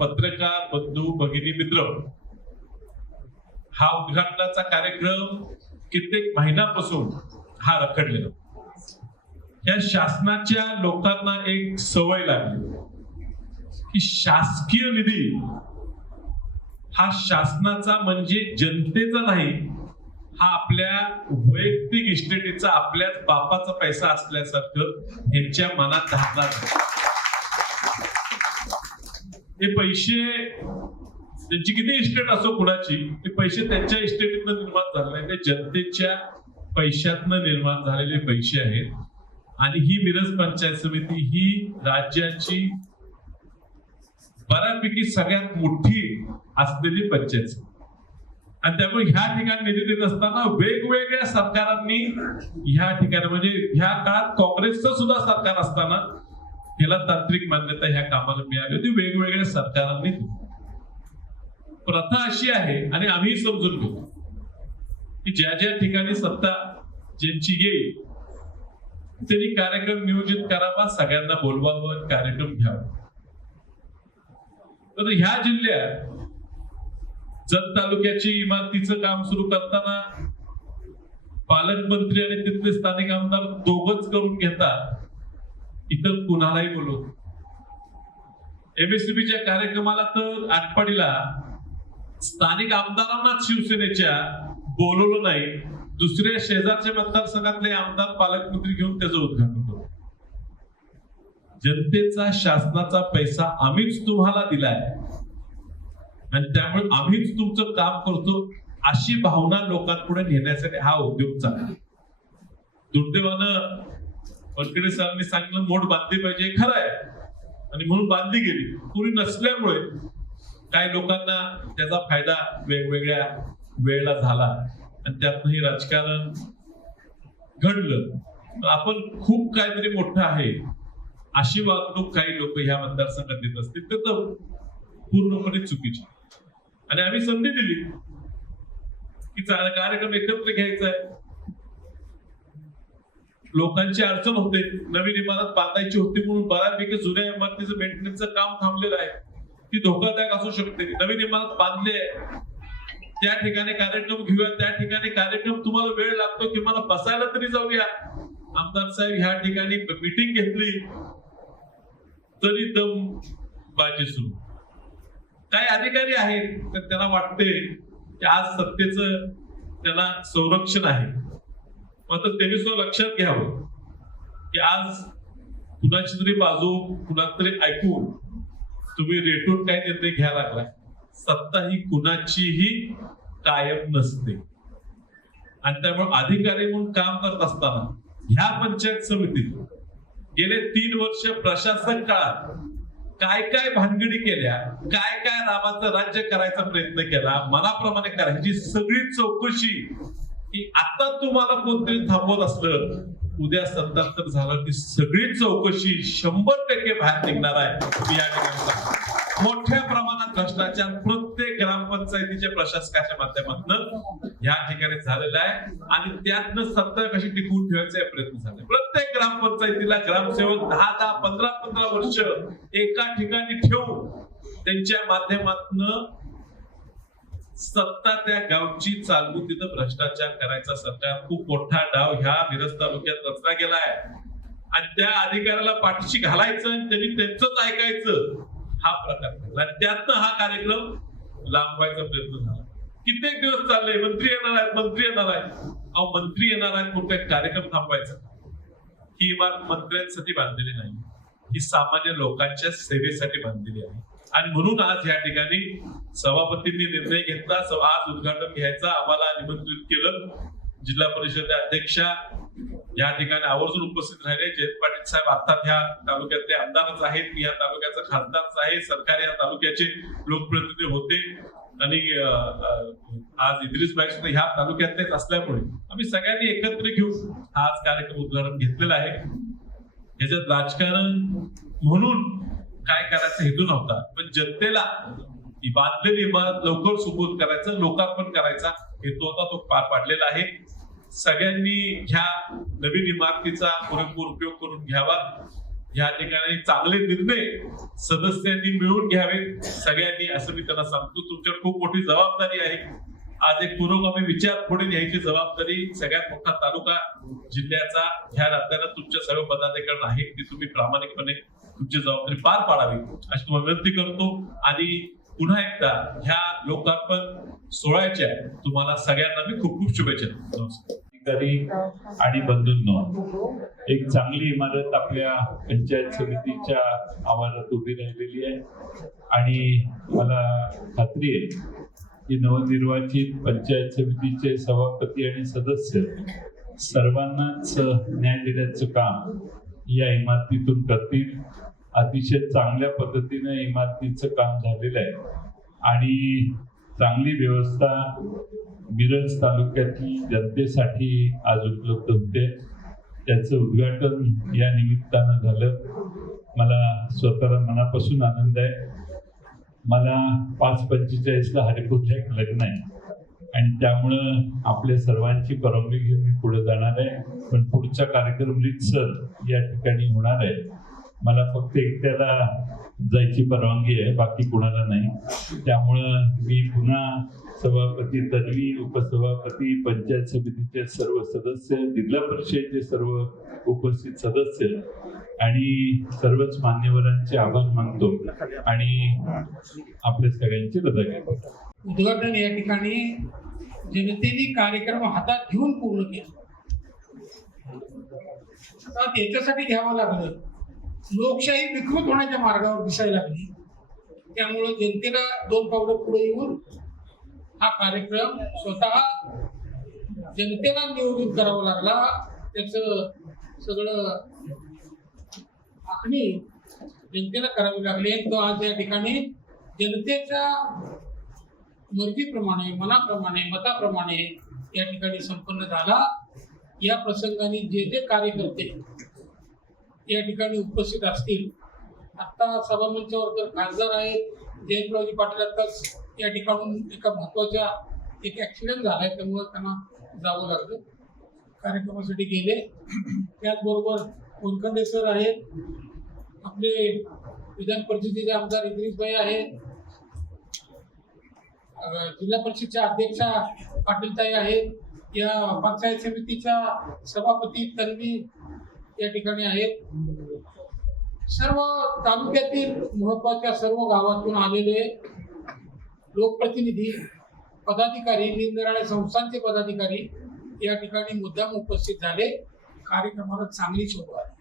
पत्रकार बंधू भगिनी मित्र, हा उद्घाटनाचा कार्यक्रम कित्येक महिन्यापासून हा रखडलेला. या शासनाच्या लोकांना एक सवय लागली की शासकीय निधी हा शासनाचा म्हणजे जनतेचा नाही, हा आपल्या वैयक्तिक इस्टेटीचा, आपल्याच बापाचा पैसा असल्यासारखं यांच्या मनात धारला. हे पैसे त्यांची किती इस्टेट असो कुणाची, ते पैसे त्यांच्या इस्टेटीतनं निर्माण झाले नाही, ते जनतेच्या पैशातनं निर्माण झालेले पैसे आहेत. आणि ही मिरज पंचायत समिती ही राज्याची बऱ्यापैकी सगळ्यात मोठी असलेली पंचायत समिती. आणि त्यामुळे ह्या ठिकाणी निधी देत असताना वेगवेगळ्या सरकारांनी ह्या ठिकाणी, म्हणजे ह्या काळात काँग्रेसचं सुद्धा सरकार असताना याला तांत्रिक मान्यता ह्या कामाला मिळाली होती, वेगवेगळ्या सरकारांनी दिली. प्रथा अशी आहे आणि आम्ही समजून घेतो की ज्या ज्या ठिकाणी सत्ता ज्यांची येईल त्यांनी कार्यक्रम नियोजित करावा, सगळ्यांना बोलवावं, कार्यक्रम घ्यावा. तर ह्या जिल्ह्यात जत तालुक्याची इमारतीचं काम सुरू करताना पालकमंत्री आणि तिथले स्थानिक आमदार दोघच करून घेतात, इतर कुणालाही बोलवत. एमएससीबीच्या कार्यक्रमाला तर आटपाडीला स्थानिक आमदारांनाच शिवसेनेच्या बोलवलं नाही, दुसऱ्या शेजारच्या मतदारसंघातले आमदार पालकमंत्री घेऊन त्याचं उद्घाटन करतो. जनतेचा शासनाचा पैसा आम्हीच तुम्हाला दिलाय आणि त्यामुळे आम्हीच तुमचं काम करतो, अशी भावना लोकांपुढे नेण्यासाठी हा उद्योग चालला. दुर्दैवानं वनखेडे सरांनी सांगितलं मोठ बांधली पाहिजे, खरं आहे, आणि म्हणून बांधली गेली. पुरी नसल्यामुळे काही लोकांना त्याचा फायदा वेगवेगळ्या वेळेला झाला आणि त्यातनंही राजकारण घडलं. आपण खूप काहीतरी मोठं आहे अशी वागणूक काही लोक ह्या मतदारसंघात देत असतील तर पूर्णपणे चुकीची. आणि आम्ही संधी दिली की कार्यक्रम एकत्र घ्यायचा आहे. लोकांची अडचण होते, नवीन इमारत बांधायची होती म्हणून बऱ्यापैकी जुन्या इमारतीचं मेंटेनन्सचं काम थांबलेलं आहे, ती धोकादायक असू शकते. नवीन इमारत बांधली आहे, त्या ठिकाणी कार्यक्रम घेऊया, त्या ठिकाणी कार्यक्रम तुम्हाला वेळ लागतो की मला बसायला तरी जाऊया. आमदार साहेब ह्या ठिकाणी मीटिंग घेतली तरी दम बाजी सुरू. काही अधिकारी आहेत तर त्यांना वाटते की आज सत्तेचं त्यांना संरक्षण आहे, मात्र त्यांनी सुद्धा लक्षात घ्यावं की आज कुणाची तरी बाजू कुणाला तरी ऐकून तुम्ही रेटून काही निर्णय घ्यायला लागला. सत्ता ही कुणाचीही कायम नसते आणि त्यामुळे अधिकारी म्हणून काम करत असताना ह्या पंचायत समितीत गेले 3 वर्ष प्रशासक काळात काय काय भानगडी केल्या, काय काय रामाचं राज्य करायचा प्रयत्न केला, मनाप्रमाणे करायची सगळी चौकशी की आता तुम्हाला कोणतरी थांबवत असलं, उद्या 77 झालं ती सगळी चौकशी 100% बाहेर निघणार आहे. या ठिकाणी मोठ्या प्रमाणात भ्रष्टाचार प्रत्येक ग्रामपंचायतीच्या प्रशासकाच्या माध्यमातून या ठिकाणी झालेला आहे आणि त्यातनं सत्ता कशी टिकवून ठेवायचा प्रयत्न झाला. प्रत्येक ग्रामपंचायतीला ग्रामसेवक 10-10, 15-15 वर्ष एका ठिकाणी ठेवून त्यांच्या माध्यमातून सत्ता त्या गावची चालवू, तिथं भ्रष्टाचार करायचा सरकार खूप मोठा डाव ह्या मिरज तालुक्यात रचला गेलाय आणि त्या अधिकाऱ्याला पाठीशी घालायचं आणि त्यांनी त्यांचंच ऐकायचं हा प्रकार घडला आणि त्यातनं हा कार्यक्रम लांबवायचा प्रयत्न झाला. कित्येक दिवस चालले, मंत्री येणार आहेत, मंत्री येणार आहेत. अहो, मंत्री येणार आहेत म्हणून काही कार्यक्रम थांबवायचा? ही इमारत मंत्र्यांसाठी बांधलेली नाही, ही सामान्य लोकांच्या सेवेसाठी बांधलेली आहे. आणि म्हणून आज या ठिकाणी सभापतींनी निर्णय घेतला, आज उद्घाटन घ्यायचा, आम्हाला निमंत्रित केलं. जिल्हा परिषद अध्यक्षा या ठिकाणी आवर्जून उपस्थित राहिले. जयंत पाटील साहेब अर्थात ह्या तालुक्यातले आमदारच आहेत, मी या तालुक्याचा खासदारच आहे, सरकार या तालुक्याचे लोकप्रतिनिधी होते आणि आज इद्रिस भाई सुद्धा ह्या तालुक्यातलेच असल्यामुळे आम्ही सगळ्यांनी एकत्र घेऊन हा आज कार्यक्रम उद्घाटन घेतलेला आहे. याच्यात राजकारण म्हणून काय करायचा हेतू नव्हता, पण जनतेला बांधलेली इमारत लवकर सुपूर्द करायचं, लोकार्पण करायचा हेतू होता, तो पार पाडलेला आहे. सगळ्यांनी ह्या नवीन इमारतीचा पुरेपूर उपयोग करून घ्यावा. या ठिकाणी चांगले निर्णय सदस्यांनी मिळून घ्यावेत सगळ्यांनी, असं मी त्यांना सांगतो. तुमच्यावर खूप मोठी जबाबदारी आहे. आज एक पुरोगामी विचार पुढे न्यायची जबाबदारी सगळ्यात मोठा तालुका जिल्ह्याचा ह्या नात्यानं तुमच्या सर्व पदाधिकाऱ्यांना आहे की तुम्ही प्रामाणिकपणे तुमची जबाबदारी पार पाडावी अशी तुम्हाला विनंती करतो. आणि पुन्हा एकदा ह्या लोकार्पण सोहळ्याच्या तुम्हाला सगळ्यांना मी खूप खूप शुभेच्छा देतो. आणि बंधूंनो, एक चांगली इमारत आपल्या पंचायत समितीच्या आवारात उभी राहिलेली आहे आणि मला खात्री आहे की नवनिर्वाचित पंचायत समितीचे सभापती आणि सदस्य सर्वांनाच न्याय देण्याचं काम या इमारतीतून करतील. अतिशय चांगल्या पद्धतीने इमारतीचं काम झालेलं आहे आणि चांगली व्यवस्था मिरज तालुक्यातील जनतेसाठी आज उपलब्ध होते. त्याचं उद्घाटन या निमित्तानं झालं. मला स्वतःला मनापासून आनंद आहे. मला 5:45 हरिपूरला एक लग्न आहे आणि त्यामुळं आपल्या सर्वांची परवानगी घेऊन मी पुढे जाणार आहे. पण पुढचा कार्यक्रम रीतसर या ठिकाणी होणार आहे. मला फक्त एकट्याला जायची परवानगी आहे, बाकी कुणाला नाही. त्यामुळं मी पुन्हा सभापती तन्वी, उपसभापती, पंचायत समितीचे सर्व सदस्य, जिल्हा परिषदेचे सर्व उपस्थित सदस्य आणि सर्वच मान्यवरांचे आभार मानतो आणि आपल्या सगळ्यांची रजा घेतो. उद्घाटन या ठिकाणी जनतेने कार्यक्रम हातात घेऊन पूर्ण केला. याच्यासाठी घ्यावं लागलं. लोकशाही विकृत होण्याच्या मार्गावर दिसायला लागली. त्यामुळे जनतेला 2 पावलं पुढे येऊन हा कार्यक्रम स्वतः जनतेला नियोजित करावा लागला. त्याचं सगळं आखणी जनतेला करावी लागली. तो आज या ठिकाणी जनतेच्या मर्जीप्रमाणे, मनाप्रमाणे, मताप्रमाणे या ठिकाणी संपन्न झाला. या प्रसंगाने जे जे कार्यकर्ते या ठिकाणी उपस्थित असतील, आता सभामंचावर तर खासदार आहेत, जयंतरावजी पाटील आताच या ठिकाणून एका महत्वाच्या एक ऍक्सिडेंट झालाय, त्यामुळे त्यांना जावं लागलं. कार्यक्रमासाठी गेले. त्याचबरोबर कोनखंडे सर आहेत, आपले विधान परिषदेचे आमदार इद्रिसभाई आहेत, जिल्हा परिषदच्या अध्यक्षा पाटीलताई आहेत, या पंचायत समितीच्या सभापती तन्वी या ठिकाणी आहेत. सर्व तालुक्यातील महत्वाच्या सर्व गावातून आलेले लोकप्रतिनिधी, पदाधिकारी, निरनिराळ्या संस्थांचे पदाधिकारी या ठिकाणी मुद्दाम उपस्थित झाले. कार्यक्रमाला चांगली शोभा आली.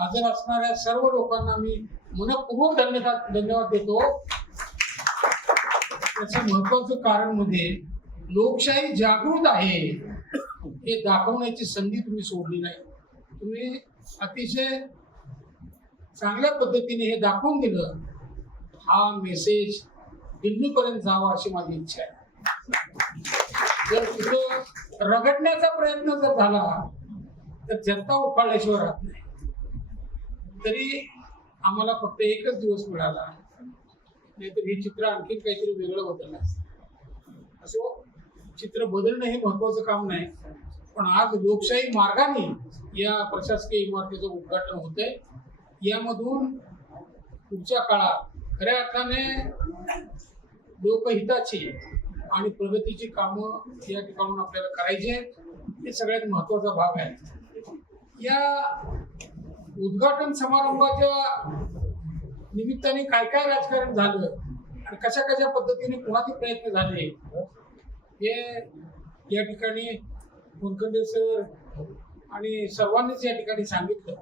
हजर असणाऱ्या सर्व लोकांना मी मनपूर्वक धन्यवाद देतो. त्याचं महत्वाचं कारण म्हणजे लोकशाही जागृत आहे हे दाखवण्याची संधी तुम्ही सोडली नाही. तुम्ही अतिशय चांगल्या पद्धतीने हे दाखवून दिलं. हा मेसेज दिल्लीपर्यंत जावा अशी माझी इच्छा आहे. जर तिथं रगडण्याचा प्रयत्न जर झाला तर जनता उफाळल्याशिवाय राहत नाही. तरी आम्हाला फक्त एकच दिवस मिळाला, नाहीतर हे चित्र आणखी काहीतरी वेगळं बदललं असो. चित्र बदलणं हे महत्वाचं काम नाही, पण आज लोकशाही मार्गाने या प्रशासकीय इमारतीचं उद्घाटन होतंय. यामधून पुढच्या काळात खऱ्या अर्थाने लोकहिताची आणि प्रगतीची कामं या ठिकाणून आपल्याला करायची आहेत. हे सगळ्यात महत्वाचा भाग आहे. या उद्घाटन समारंभाच्या निमित्ताने काय काय राजकारण झालं आणि कशा कशा पद्धतीने कोणाचे प्रयत्न झाले हे या ठिकाणी कोनखंडे सर आणि सर्वांनीच या ठिकाणी सांगितलं.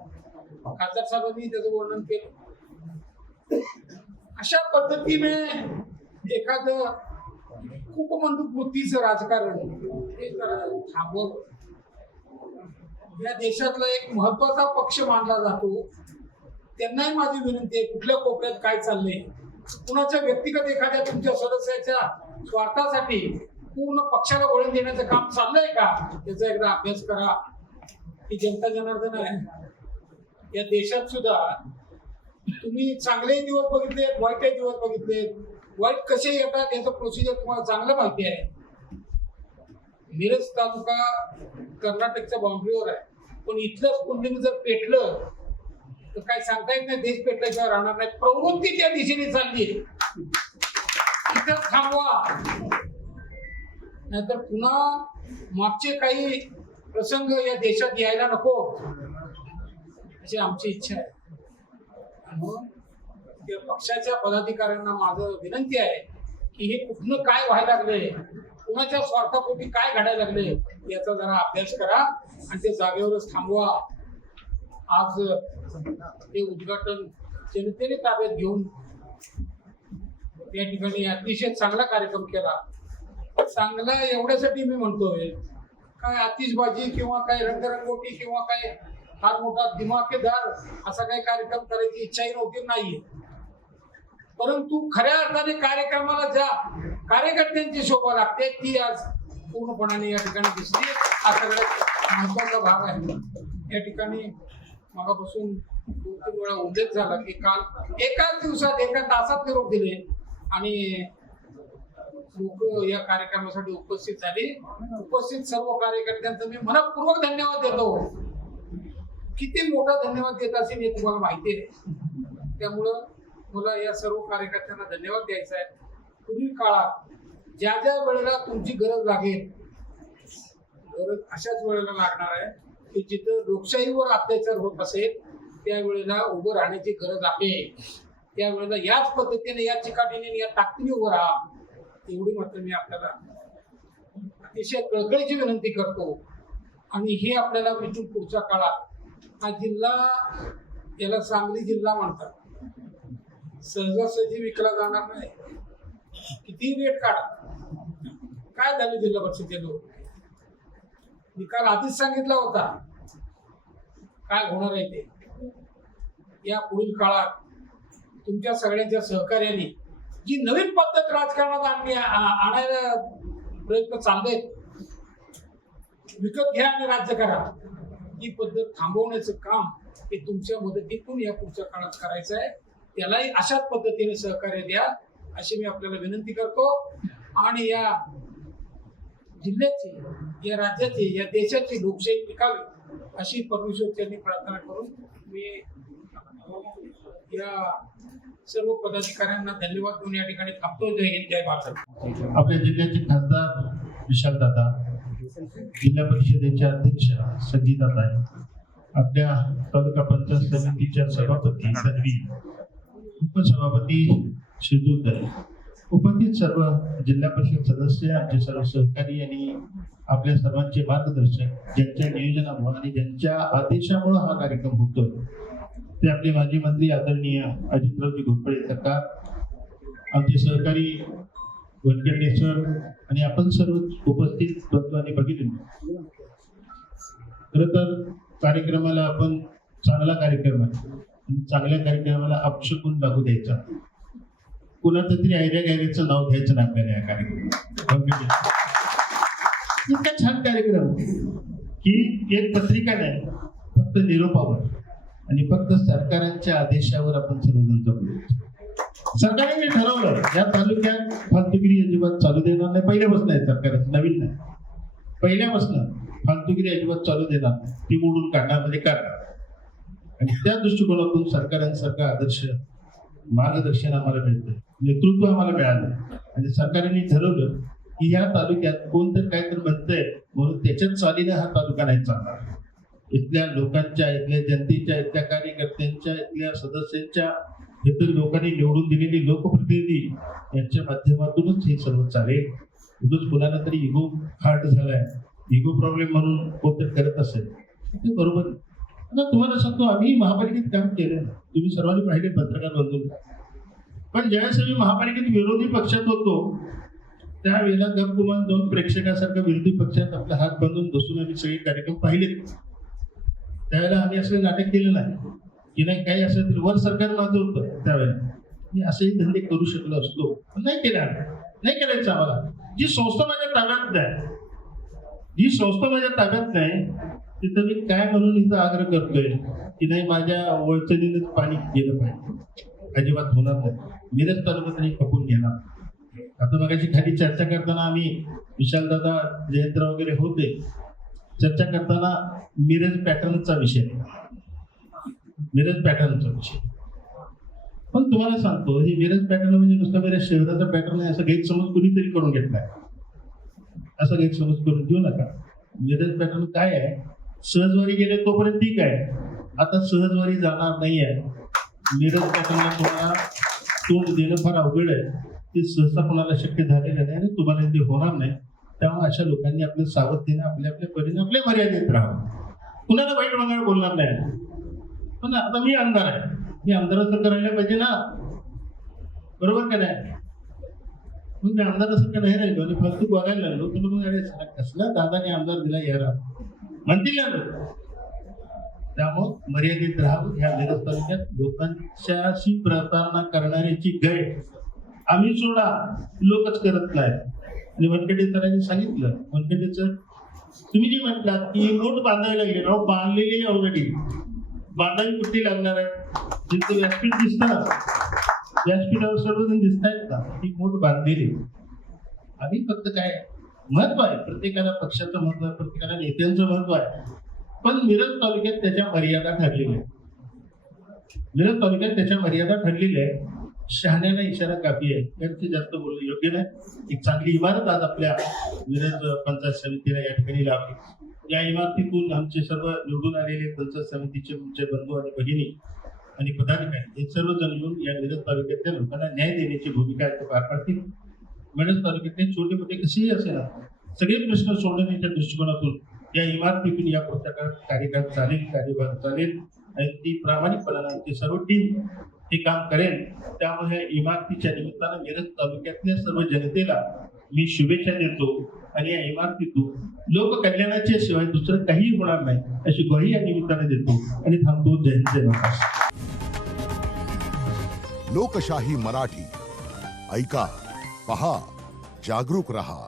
खासदार साहेबांनी त्याचं वर्णन केलं. अशा पद्धतीने एखादं खूपमंडूक वृत्तीचं राजकारण हे थांबवलं. या देशातला एक महत्वाचा पक्ष मानला जातो. त्यांनाही माझी विनंती आहे, कुठल्या कोपऱ्यात काय चाललंय, कुणाच्या व्यक्तिगत एखाद्या तुमच्या सदस्याच्या स्वार्थासाठी पूर्ण पक्षाला वळण देण्याचं काम चाललंय का, याचा एकदा अभ्यास करा. ही जनता जनार्दन आहे. या देशात सुद्धा तुम्ही चांगले दिवस बघितलेत, वाईटही दिवस बघितलेत. वाईट कसे येतात याचं प्रोसिजर तुम्हाला चांगलं माहिती आहे. मिरज तालुका कर्नाटकच्या बाउंड्रीवर आहे, पण इथलंच कुंडलिंग जर पेटलं तर काय सांगता येत नाही, देश पेटल्याशिवाय राहणार नाही. प्रवृत्ती त्या दिशेने चालली आहे. इथं थांबवा, नाहीतर पुन्हा मागचे काही प्रसंग या देशात यायला नको अशी आमची इच्छा आहे. म्हणून त्या पक्षाच्या पदाधिकाऱ्यांना माझं विनंती आहे की हे कुठनं काय व्हायला लागले, कुणाच्या स्वार्थापोटी काय घडायला लागले याचा जरा अभ्यास करा आणि ते जागेवरच थांबवा. आज ते उद्घाटन जनतेने ताब्यात घेऊन या ठिकाणी अतिशय चांगला कार्यक्रम केला. चांगला एवढ्यासाठी मी म्हणतोय, काय आतिषबाजी किंवा काय रंगरंगोटी किंवा काय फार मोठा दिमाकेदार असा काही कार्यक्रम करायची इच्छाही नव्हती, नाहीये. परंतु खऱ्या अर्थाने कार्यक्रमाला ज्या कार्यकर्त्यांची शोभा लागते ती आज पूर्णपणाने या ठिकाणी दिसली. हा सगळ्यात महत्वाचा भाग आहे. या ठिकाणी मगापासून 2-3 वेळा उल्लेख झाला की काल एकाच दिवसात एका तासात निरोप दिले आणि लोक या कार्यक्रमासाठी उपस्थित झाले. उपस्थित सर्व कार्यकर्त्यांचं मी मनपूर्वक धन्यवाद देतो. किती मोठा धन्यवाद देत असेल हे तुम्हाला माहिती आहे. त्यामुळं मला या सर्व कार्यकर्त्यांना धन्यवाद द्यायचा आहे. पुढील काळात ज्या ज्या वेळेला तुमची गरज लागेल, गरज अशाच वेळेला लागणार आहे की जिथं लोकशाहीवर अत्याचार होत असेल त्यावेळेला उभं राहण्याची गरज आहे. त्यावेळेला याच पद्धतीने, या चिकाटीने, या ताकदीने उभं राहा, एवढी मात्र मी आपल्याला अतिशय कळकळीची विनंती करतो. आणि हे आपल्याला इथून पुढच्या काळात हा जिल्हा, याला सांगली जिल्हा म्हणतात, सहजासहजी विकला जाणार नाही. किती रेट काढा, काय झालं जिल्हा परिषदेचे लोक, निकाल आधीच सांगितला होता काय होणार आहे ते. या पुढील काळात तुमच्या सगळ्यांच्या सहकार्याने जी नवीन पद्धत राजकारणात आणायला प्रयत्न चालले, विकत घ्या आणि राज्य करा, ही पद्धत थांबवण्याचं काम हे तुमच्या मदतीतून या पुढच्या काळात करायचं आहे. त्यालाही अशाच पद्धतीने सहकार्य द्या अशी मी आपल्याला विनंती करतो. आणि या जिल्ह्याची, या राज्याची, या देशाची लोकशाही टिकावी अशी परमेश्वरच्यांनी प्रार्थना करून मी या सर्व पदाधिकाऱ्यांना धन्यवाद देऊन या ठिकाणी थांबतो. जय हिंद, जय महाराष्ट्र. आपल्या जिल्ह्याचे खासदार विशालदादा, जिल्हा परिषदेचे अध्यक्ष संगीताताई, आपल्या तालुका पंचायत समितीच्या सभापती सन्वी, उपसभापती शिजूताई, उपस्थित सर्व जिल्हा परिषद सदस्य, आमचे सर्व सहकारी आणि आपल्या सर्वांचे मार्गदर्शक, ज्यांच्या नियोजनामुळे आणि ज्यांच्या आदेशामुळे हा कार्यक्रम होतोय, ते आपले माजी मंत्री आदरणीय अजितरावजी घोरपडे सरकार, आमचे सहकारी वनखंडे सर आणि आपण सर्व उपस्थित बंधू आणि भगिनी. खरं तर कार्यक्रमाला आपण चांगला कार्यक्रम आहे, चांगल्या कार्यक्रमाला अपशकून लागू द्यायचा, कुणाचं तरी आयडिया गॅरेजचं नाव घ्यायचं नाही आपल्याला या कार्यक्रमात. इतका छान कार्यक्रम की एक पत्रिका नाही, फक्त निरोपावर आणि फक्त सरकारांच्या आदेशावर आपण सर्वजण जमलो. सरकारने ठरवलं या तालुक्यात फालतुगिरी अजिबात चालू देणार नाही. पहिल्यापासून आहे सरकारचं, नवीन नाही, पहिल्यापासून फालतुगिरी अजिबात चालू देणार नाही, ती मोडून काढणार म्हणजे काढणार. आणि त्या दृष्टिकोनातून सरकारांसारखं आदर्श मार्गदर्शन आम्हाला मिळतं, नेतृत्व आम्हाला मिळालं. आणि सरकारने ठरवलं की या तालुक्यात कोणतरी काहीतरी म्हणतंय म्हणून त्याच्याच चालीने हा तालुका नाही चालणार. इथल्या लोकांच्या, इथल्या जनतेच्या, इथल्या कार्यकर्त्यांच्या, इथल्या सदस्यांच्या, इतर लोकांनी निवडून दिलेली लोकप्रतिनिधी यांच्या माध्यमातूनच हे सर्व चालेल. उगाच कुणाला तरी इगो हार्ट झालाय, इगो प्रॉब्लेम म्हणून कोणतरी करत असेल ते बरोबर. आता तुम्हाला सांगतो, आम्ही महापालिकेत काम केलं, तुम्ही सर्वांनी पाहिले पत्रकार बंधू. पण ज्यावेळेस आम्ही महापालिकेत विरोधी पक्षात होतो त्यावेळेला गपगुमान 2 प्रेक्षकासारखं विरोधी पक्षात आपला हात बांधून बसून आम्ही सगळे कार्यक्रम पाहिलेत. त्यावेळेला आम्ही असं नाटक केलं नाही की नाही काही असं तरी वर सरकार माझं होतं. त्यावेळेला मी असेही धंदे करू शकलो असतो, पण नाही केलं, नाही करायचं आम्हाला. जी संस्था माझ्या ताब्यात नाही, जी संस्था माझ्या ताब्यात नाही तिथं मी काय म्हणून इथं आग्रह करतोय की नाही माझ्या वळचणीने पाणी गेलं पाहिजे, अजिबात होणार नाही. मिरज तालुक्यात खपून घेणार. आता मगाशी खाली चर्चा करताना आम्ही विशालदादा, जयंतराव वगैरे होते, चर्चा करताना मिरज पॅटर्नचा विषय, मिरज पॅटर्नचा विषय. पण तुम्हाला सांगतो हे मिरज पॅटर्न म्हणजे नुसतं मिरज शहराचा पॅटर्न आहे असं गैरसमज कुणीतरी करून घेतलाय. असं गैरसमज करून देऊ नका. मिरज पॅटर्न काय आहे, सहजवारी गेले तोपर्यंत ठीक आहे, आता सहजवारी जाणार नाही आहे. मिरज पॅटर्नला तुम्हाला तोंड देणं फार अवघड आहे, ते सहसा कोणाला शक्य झालेलं नाही आणि तुम्हाला ते होणार नाही. त्यामुळे अशा लोकांनी आपलं सावधतेने आपल्या आपल्या परीने आपल्या मर्यादेत राहावं. कुणाला वाईट वगैरे बोलणार नाही. पण आता मी आमदार आहे, मी आमदाराचं करायला पाहिजे ना, बरोबर का नाही? मग मी आमदारासारखं नाही राहिलो आणि फालतू बोलायला लागलो तर मग अरे कसला दादाने आमदार दिला याला म्हणतील ना लोक. त्यामुळं मर्यादित राहावं. ह्या मिरज तालुक्यात लोकांच्याशी प्रतारणा करणाऱ्याची गैर आम्ही सोडा, लोकच करत नाही. आणि वनखेडे सरांनी सांगितलं, वनखेडेचं तुम्ही जे म्हटलात की बोट बांधायला गेले, राव बांधलेली ऑलरेडी, बांधावी कुठे लागणार आहे? जिथं व्यासपीठ दिसतं ना, व्यासपीठावर सर्वजण दिसत आहेत का, ती बोट बांधलेली. आम्ही फक्त काय महत्व आहे, प्रत्येकाला पक्षाचं महत्व आहे, प्रत्येकाला नेत्यांचं महत्व आहे. पण मिरज तालुक्यात त्याच्या मर्यादा ठरलेल्या आहेत. मिरज तालुक्यात त्याच्या मर्यादा ठरलेल्या आहेत. शहाण्याला इशारा काफी आहे, त्यापेक्षा जास्त बोलणं योग्य नाही. एक चांगली इमारत आज आपल्या मिरज पंचायत समितीला या ठिकाणी लावली. या इमारतीतून आमचे सर्व निवडून आलेले पंचायत समितीचे आमचे बंधू आणि भगिनी आणि पदाधिकारी हे सर्वजण येऊन या मिरज तालुक्यातल्या लोकांना न्याय देण्याची भूमिका ते पार पाडतील. मिरज तालुक्यातले छोटे मोठे कसेही असेल सगळे प्रश्न सोडवण्याच्या दृष्टिकोनातून या इमारतीतून या पुस्तकात कार्यकाळ चालेल, कार्यभाग चालेल आणि ती प्रामाणिकपणाने आमची सर्व टीम हे काम करेल. त्यामुळे या इमारतीच्या निमित्तानं मिरज तालुक्यातल्या सर्व जनतेला मी शुभेच्छा देतो आणि या इमारतीतून लोककल्याणाच्या शिवाय दुसरं काहीही होणार नाही अशी ग्वाही या निमित्ताने देतो आणि थांबतो. जय हिंद, जय महाराष्ट्र. लोकशाही मराठी ऐका, पहा, जागरूक रहा.